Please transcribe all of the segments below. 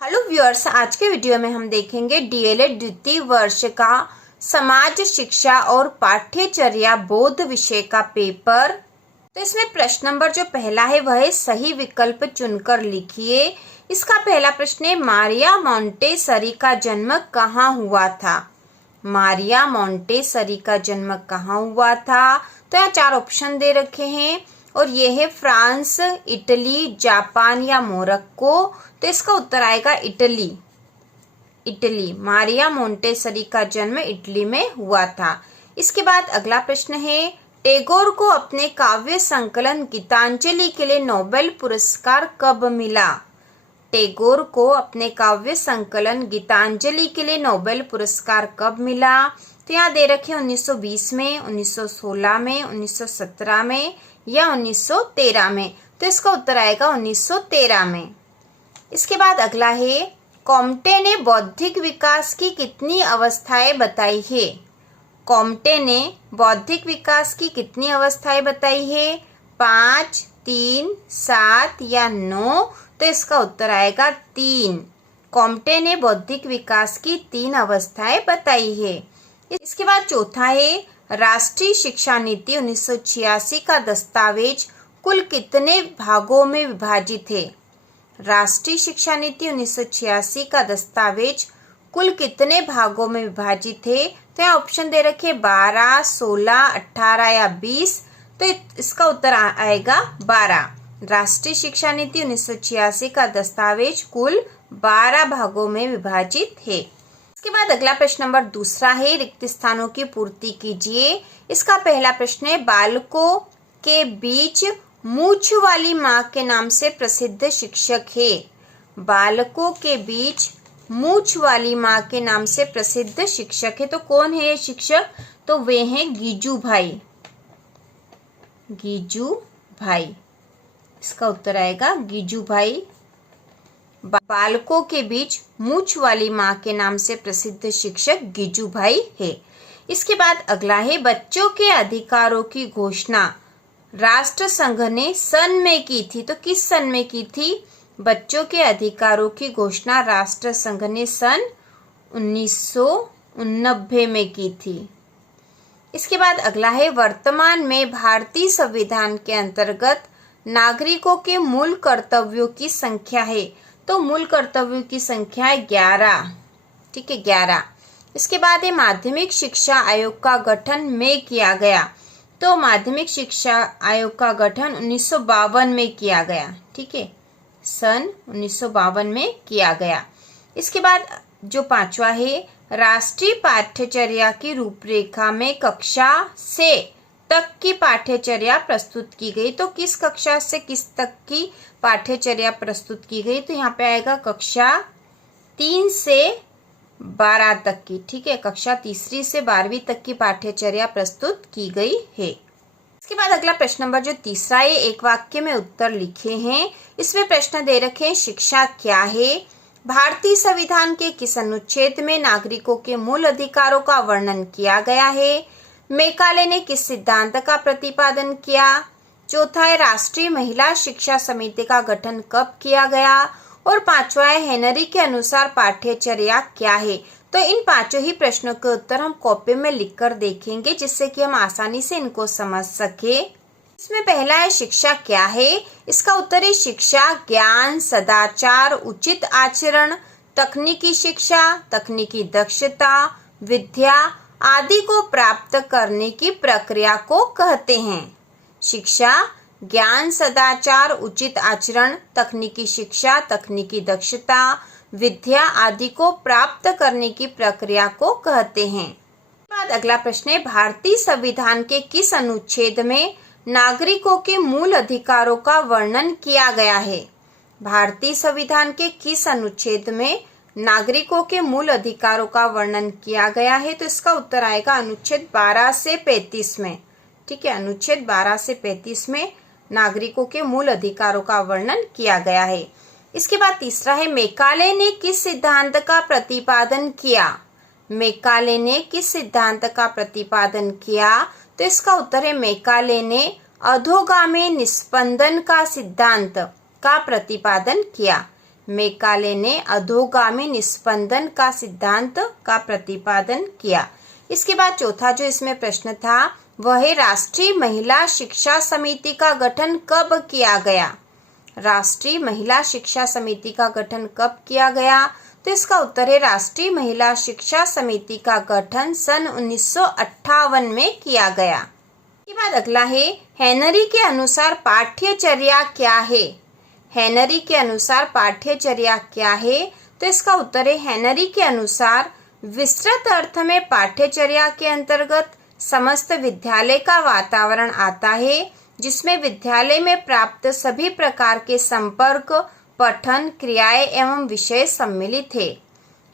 Hello viewers, आज के video में हम देखेंगे डीएलएड द्वितीय वर्ष का समाज शिक्षा और पाठ्यचर्या बोध विषय का पेपर। तो इसमें प्रश्न नंबर जो पहला है वह है सही विकल्प चुनकर लिखिए। इसका पहला प्रश्न है मारिया मोंटेसरी का जन्म कहाँ हुआ था। मारिया मोंटेसरी का जन्म कहाँ हुआ था। तो यहाँ चार ऑप्शन दे रखे हैं और ये है फ्रांस, इटली, जापान या मोरक्को। तो इसका उत्तर आएगा इटली। इटली, मारिया मोंटेसरी का जन्म इटली में हुआ था। इसके बाद अगला प्रश्न है टैगोर को अपने काव्य संकलन गीतांजलि के लिए नोबेल पुरस्कार कब मिला। टैगोर को अपने काव्य संकलन गीतांजलि के लिए नोबेल पुरस्कार कब मिला। तो यहाँ दे रखे 1920 में, 1916 में, 1917 में या 1913 में। तो इसका उत्तर आएगा 1913 में। इसके बाद अगला है कॉम्टे ने बौद्धिक विकास की कितनी अवस्थाएं बताई है। कॉम्टे ने बौद्धिक विकास की कितनी अवस्थाएं बताई है, 5, 3, 7 या 9। तो इसका उत्तर आएगा 3। कॉम्टे ने बौद्धिक विकास की 3 अवस्थाएं बताई है। इसके बाद चौथा है राष्ट्रीय शिक्षा नीति 1986 का दस्तावेज कुल कितने भागों में विभाजित है। राष्ट्रीय शिक्षा नीति 1986 का दस्तावेज कुल कितने भागों में विभाजित है। तो यहाँ ऑप्शन दे रखे 12, 16, 18 या 20। तो इसका उत्तर आएगा 12। राष्ट्रीय शिक्षा नीति 1986 का दस्तावेज कुल 12 भागों में विभाजित है। इसके बाद अगला प्रश्न नंबर दूसरा है रिक्त स्थानों की पूर्ति कीजिए। इसका पहला प्रश्न है बालकों के बीच मूंछ वाली माँ के नाम से प्रसिद्ध शिक्षक है। बालकों के बीच मूंछ वाली माँ के नाम से प्रसिद्ध शिक्षक है। तो कौन है ये शिक्षक। तो वे हैं गीजू भाई। गीजू भाई, इसका उत्तर आएगा गीजू भाई। बालकों के बीच मूंछ वाली माँ के नाम से प्रसिद्ध शिक्षक गीजू भाई है। इसके बाद अगला है बच्चों के अधिकारों की घोषणा राष्ट्र संघ ने सन में की थी। तो किस सन में की थी। बच्चों के अधिकारों की घोषणा राष्ट्र संघ ने सन 1989 में की थी। इसके बाद अगला है वर्तमान में भारतीय संविधान के अंतर्गत नागरिकों के मूल कर्तव्यों की संख्या है। तो मूल कर्तव्यों की संख्या है 11। ठीक है, 11। इसके बाद है माध्यमिक शिक्षा आयोग का गठन में किया गया। तो माध्यमिक शिक्षा आयोग का गठन 1952 में किया गया। ठीक है, सन 1952 में किया गया। इसके बाद जो पांचवा है राष्ट्रीय पाठ्यचर्या की रूपरेखा में कक्षा से तक की पाठ्यचर्या प्रस्तुत की गई। तो किस कक्षा से किस तक की पाठ्यचर्या प्रस्तुत की गई। तो यहाँ पे आएगा कक्षा 3 से 12 तक की। ठीक है, कक्षा तीसरी से 12वीं तक की पाठ्यचर्या प्रस्तुत की गई है। इसके बाद अगला प्रश्न नंबर जो तीसरा है एक वाक्य में उत्तर लिखे हैं। इसमें प्रश्न दे रखे हैं शिक्षा क्या है। भारतीय संविधान के किस अनुच्छेद में नागरिकों के मूल अधिकारों का वर्णन किया गया है। मैकाले ने किस सिद्धांत का प्रतिपादन किया। चौथा है राष्ट्रीय महिला शिक्षा समिति का गठन कब किया गया। और पांचवा है हेनरी के अनुसार पाठ्यचर्या क्या है। तो इन पांचों ही प्रश्नों के उत्तर हम कॉपी में लिखकर देखेंगे जिससे कि हम आसानी से इनको समझ सके। इसमें पहला है शिक्षा क्या है। इसका उत्तर है शिक्षा ज्ञान, सदाचार, उचित आचरण, तकनीकी शिक्षा, तकनीकी दक्षता, विद्या आदि को प्राप्त करने की प्रक्रिया को कहते हैं। शिक्षा ज्ञान, सदाचार, उचित आचरण, तकनीकी शिक्षा, तकनीकी दक्षता, विद्या आदि को प्राप्त करने की प्रक्रिया को कहते हैं। बाद अगला प्रश्न है भारतीय संविधान के किस अनुच्छेद में नागरिकों के मूल अधिकारों का वर्णन किया गया है। भारतीय संविधान के किस अनुच्छेद में नागरिकों के मूल अधिकारों का वर्णन किया गया है। तो इसका उत्तर आएगा अनुच्छेद 12 से 35 में। ठीक है, अनुच्छेद 12 से 35 में नागरिकों के मूल अधिकारों का वर्णन किया गया है। इसके बाद तीसरा है मैकाले ने किस सिद्धांत का प्रतिपादन किया। मैकाले ने किस सिद्धांत का प्रतिपादन किया। तो इसका उत्तर है मैकाले ने अधोगामी निस्पंदन का सिद्धांत का प्रतिपादन किया। मेकाले ने अधोगामी निस्पंदन का सिद्धांत का प्रतिपादन किया। इसके बाद चौथा जो इसमें प्रश्न था वह है राष्ट्रीय महिला शिक्षा समिति का गठन कब किया गया। राष्ट्रीय महिला शिक्षा समिति का गठन कब किया गया, तो इसका उत्तर है राष्ट्रीय महिला शिक्षा समिति का गठन सन 1958 में किया गया। इसके बाद अगला है हेनरी के अनुसार पाठ्यचर्या क्या है। हेनरी के अनुसार पाठ्यचर्या क्या है, तो इसका उत्तर है हेनरी के अनुसार विस्तृत अर्थ में पाठ्यचर्या के अंतर्गत समस्त विद्यालय का वातावरण आता है, जिसमें विद्यालय में प्राप्त सभी प्रकार के संपर्क, पठन, क्रियाएं एवं विषय सम्मिलित है।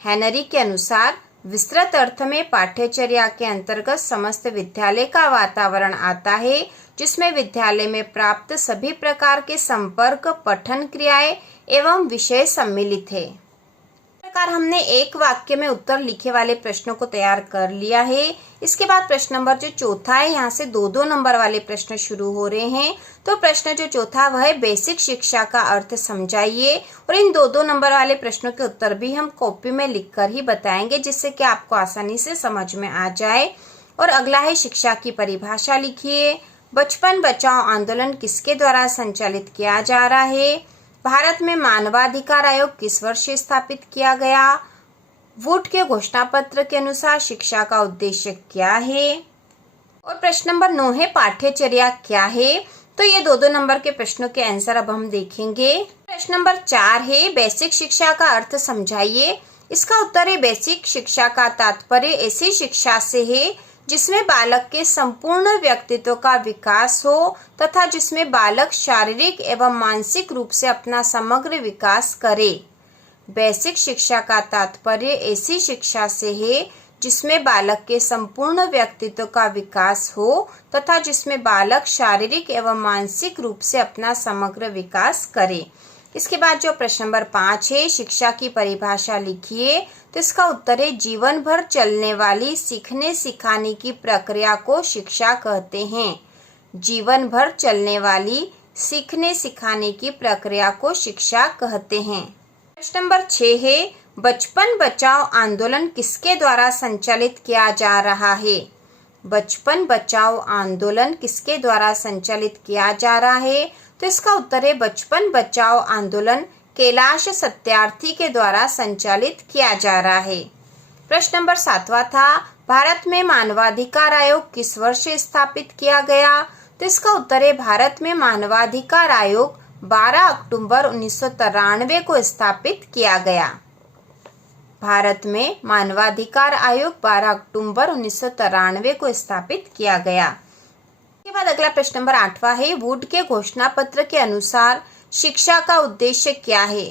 हेनरी के अनुसार विस्तृत अर्थ में पाठ्यचर्या के अंतर्गत समस्त विद्यालय का वातावरण आता है, जिसमें विद्यालय में प्राप्त सभी प्रकार के संपर्क, पठन, क्रियाएं एवं विषय सम्मिलित है। इस प्रकार हमने एक वाक्य में उत्तर लिखे वाले प्रश्नों को तैयार कर लिया है। इसके बाद प्रश्न नंबर जो चौथा है, यहाँ से 2-2 नंबर वाले प्रश्न शुरू हो रहे हैं। तो प्रश्न जो चौथा वह है बेसिक शिक्षा का अर्थ समझाइए, और इन 2-2 नंबर वाले प्रश्नों के उत्तर भी हम कॉपी में लिखकर ही बताएंगे, जिससे कि आपको आसानी से समझ में आ जाए। और अगला है शिक्षा की परिभाषा लिखिए। बचपन बचाओ आंदोलन किसके द्वारा संचालित किया जा रहा है। भारत में मानवाधिकार आयोग किस वर्ष स्थापित किया गया। वुड के घोषणा पत्र के अनुसार शिक्षा का उद्देश्य क्या है। और प्रश्न नंबर 9 है पाठ्यचर्या क्या है। तो ये 2-2 नंबर के प्रश्नों के आंसर अब हम देखेंगे। प्रश्न नंबर 4 है बेसिक शिक्षा का अर्थ समझाइए। इसका उत्तर है बेसिक शिक्षा का तात्पर्य ऐसी शिक्षा से है जिसमें बालक के संपूर्ण व्यक्तित्व का विकास हो तथा जिसमें बालक शारीरिक एवं मानसिक रूप से अपना समग्र विकास करे। बेसिक शिक्षा का तात्पर्य ऐसी शिक्षा से है जिसमें बालक के संपूर्ण व्यक्तित्व का विकास हो तथा जिसमें बालक शारीरिक एवं मानसिक रूप से अपना समग्र विकास करे। इसके बाद जो प्रश्न नंबर 5 है शिक्षा की परिभाषा लिखिए। तो इसका उत्तर है जीवन भर चलने वाली सीखने सिखाने की प्रक्रिया को शिक्षा कहते हैं। जीवन भर चलने वाली सीखने सिखाने की प्रक्रिया को शिक्षा कहते हैं। प्रश्न नंबर 6 है बचपन बचाओ आंदोलन किसके द्वारा संचालित किया जा रहा है। बचपन बचाओ आंदोलन किसके द्वारा संचालित किया जा रहा है। तो इसका उत्तर है बचपन बचाओ आंदोलन कैलाश सत्यार्थी के द्वारा संचालित किया जा रहा है। प्रश्न नंबर 7वां था भारत में मानवाधिकार आयोग किस वर्ष स्थापित किया गया। तो इसका उत्तर है भारत में मानवाधिकार आयोग 12 अक्टूबर 1993 को स्थापित किया गया। भारत में मानवाधिकार आयोग 12 अक्टूबर 1993 को स्थापित किया गया। इसके बाद अगला प्रश्न नंबर 8वां है वुड के घोषणा पत्र के अनुसार शिक्षा का उद्देश्य क्या है।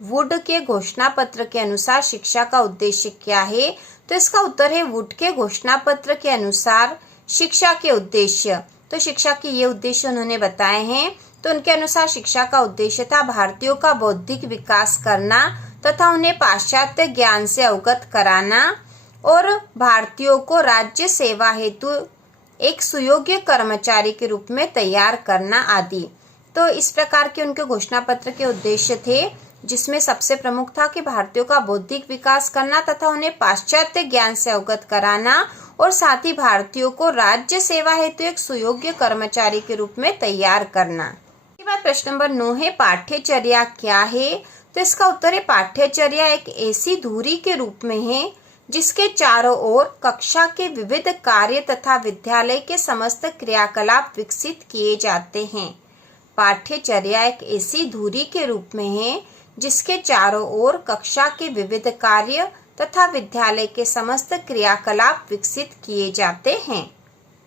वुड के घोषणा पत्र के अनुसार शिक्षा का उद्देश्य क्या है। तो इसका उत्तर है वुड के घोषणा पत्र के अनुसार शिक्षा के उद्देश्य। तो शिक्षा के ये उद्देश्य उन्होंने बताए हैं। तो उनके अनुसार शिक्षा का उद्देश्य था भारतीयों का बौद्धिक विकास करना तथा उन्हें पाश्चात्य ज्ञान से अवगत कराना और भारतीयों को राज्य सेवा हेतु एक सुयोग्य कर्मचारी के रूप में तैयार करना आदि। तो इस प्रकार के उनके घोषणा पत्र के उद्देश्य थे, जिसमें सबसे प्रमुख था कि भारतीयों का बौद्धिक विकास करना तथा उन्हें पाश्चात्य ज्ञान से अवगत कराना और साथ ही भारतीयों को राज्य सेवा हेतु एक सुयोग्य कर्मचारी के रूप में तैयार करना। इसके बाद प्रश्न नंबर 9 है पाठ्यचर्या क्या है। तो इसका उत्तर है पाठ्यचर्या एक ऐसी धुरी के रूप में है जिसके चारों ओर कक्षा के विविध कार्य तथा विद्यालय के समस्त क्रियाकलाप विकसित किए जाते हैं। पाठ्यचर्या एक ऐसी धुरी के रूप में है जिसके चारों ओर कक्षा के विविध कार्य तथा विद्यालय के समस्त क्रियाकलाप विकसित किए जाते हैं।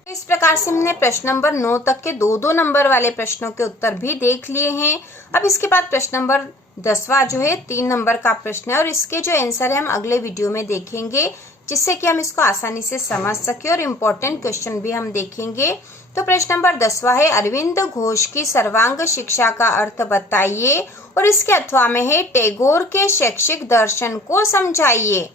इस प्रकार से हमने प्रश्न नंबर 9 तक के 2-2 नंबर वाले प्रश्नों के उत्तर भी देख लिए हैं। अब इसके बाद प्रश्न नंबर 10वां जो है 3 नंबर का प्रश्न है और इसके जो आंसर है हम अगले वीडियो में देखेंगे, जिससे कि हम इसको आसानी से समझ सके और इम्पोर्टेंट क्वेश्चन भी हम देखेंगे। तो प्रश्न नंबर 10वां है अरविंद घोष की सर्वांग शिक्षा का अर्थ बताइए और इसके अथवा में है टैगोर के शैक्षिक दर्शन को समझाइए।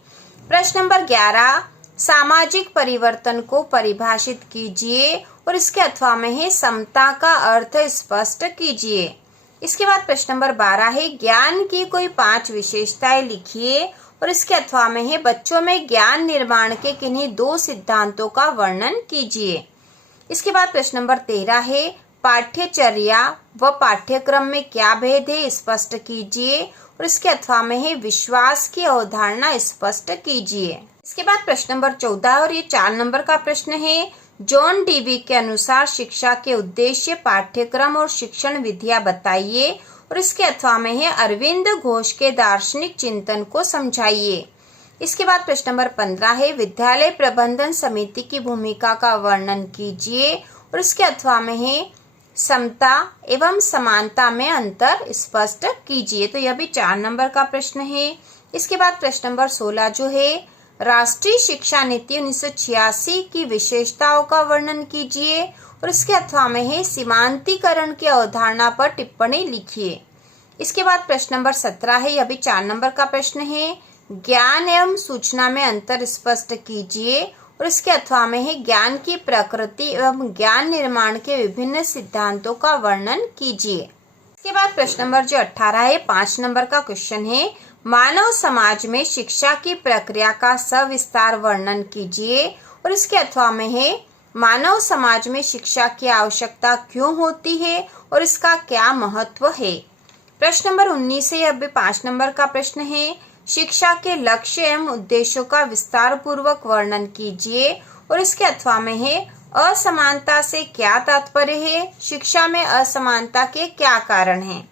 प्रश्न नंबर 11 सामाजिक परिवर्तन को परिभाषित कीजिए और इसके अथवा में है समता का अर्थ स्पष्ट कीजिए। इसके बाद प्रश्न नंबर 12 है ज्ञान की कोई 5 विशेषताएं लिखिए और इसके अथवा में है बच्चों में ज्ञान निर्माण के किन्हीं 2 सिद्धांतों का वर्णन कीजिए। इसके बाद प्रश्न नंबर 13 है पाठ्यचर्या व पाठ्यक्रम में क्या भेद है स्पष्ट कीजिए और इसके अथवा में है विश्वास की अवधारणा स्पष्ट कीजिए। इसके बाद प्रश्न नंबर 14 और ये 4 नंबर का प्रश्न है जॉन डीवी के अनुसार शिक्षा के उद्देश्य पाठ्यक्रम और शिक्षण विधियां बताइए और इसके अथवा में है अरविंद घोष के दार्शनिक चिंतन को समझाइए। इसके बाद प्रश्न नंबर 15 है विद्यालय प्रबंधन समिति की भूमिका का वर्णन कीजिए और इसके अथवा में है समता एवं समानता में अंतर स्पष्ट कीजिए। तो यह भी 4 नंबर का प्रश्न है। इसके बाद प्रश्न नंबर 16 जो है राष्ट्रीय शिक्षा नीति 1986 की विशेषताओं का वर्णन कीजिए और इसके अथवा में है सीमांतीकरण की अवधारणा पर टिप्पणी लिखिए। इसके बाद प्रश्न नंबर 17 है यह भी 4 नंबर का प्रश्न है ज्ञान एवं सूचना में अंतर स्पष्ट कीजिए और इसके अथवा में है ज्ञान की प्रकृति एवं ज्ञान निर्माण के विभिन्न सिद्धांतों का वर्णन कीजिए। इसके बाद प्रश्न नंबर जो 18 है 5 नंबर का क्वेश्चन है मानव समाज में शिक्षा की प्रक्रिया का सविस्तार वर्णन कीजिए और इसके अथवा में है मानव समाज में शिक्षा की आवश्यकता क्यों होती है और इसका क्या महत्व है। प्रश्न नंबर 19 है अब 5 नंबर का प्रश्न है शिक्षा के लक्ष्य एवं उद्देश्यों का विस्तार पूर्वक वर्णन कीजिए और इसके अथवा में है असमानता से क्या तात्पर्य है, शिक्षा में असमानता के क्या कारण हैं।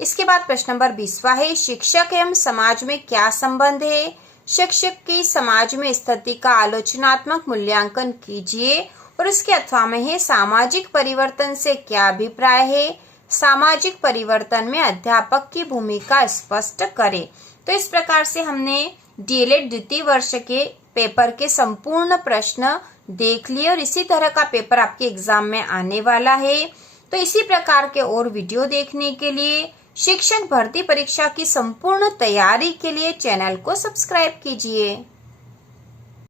इसके बाद प्रश्न नंबर 20वां है शिक्षक एवं समाज में क्या संबंध है, शिक्षक की समाज में स्थिति का आलोचनात्मक मूल्यांकन कीजिए और इसके अथवा में है सामाजिक परिवर्तन से क्या अभिप्राय है, सामाजिक परिवर्तन में अध्यापक की भूमिका स्पष्ट करें। तो इस प्रकार से हमने डीएलएड द्वितीय वर्ष के पेपर के संपूर्ण प्रश्न देख लिए और इसी तरह का पेपर आपके एग्जाम में आने वाला है। तो इसी प्रकार के और वीडियो देखने के लिए शिक्षक भर्ती परीक्षा की संपूर्ण तैयारी के लिए चैनल को सब्सक्राइब कीजिए।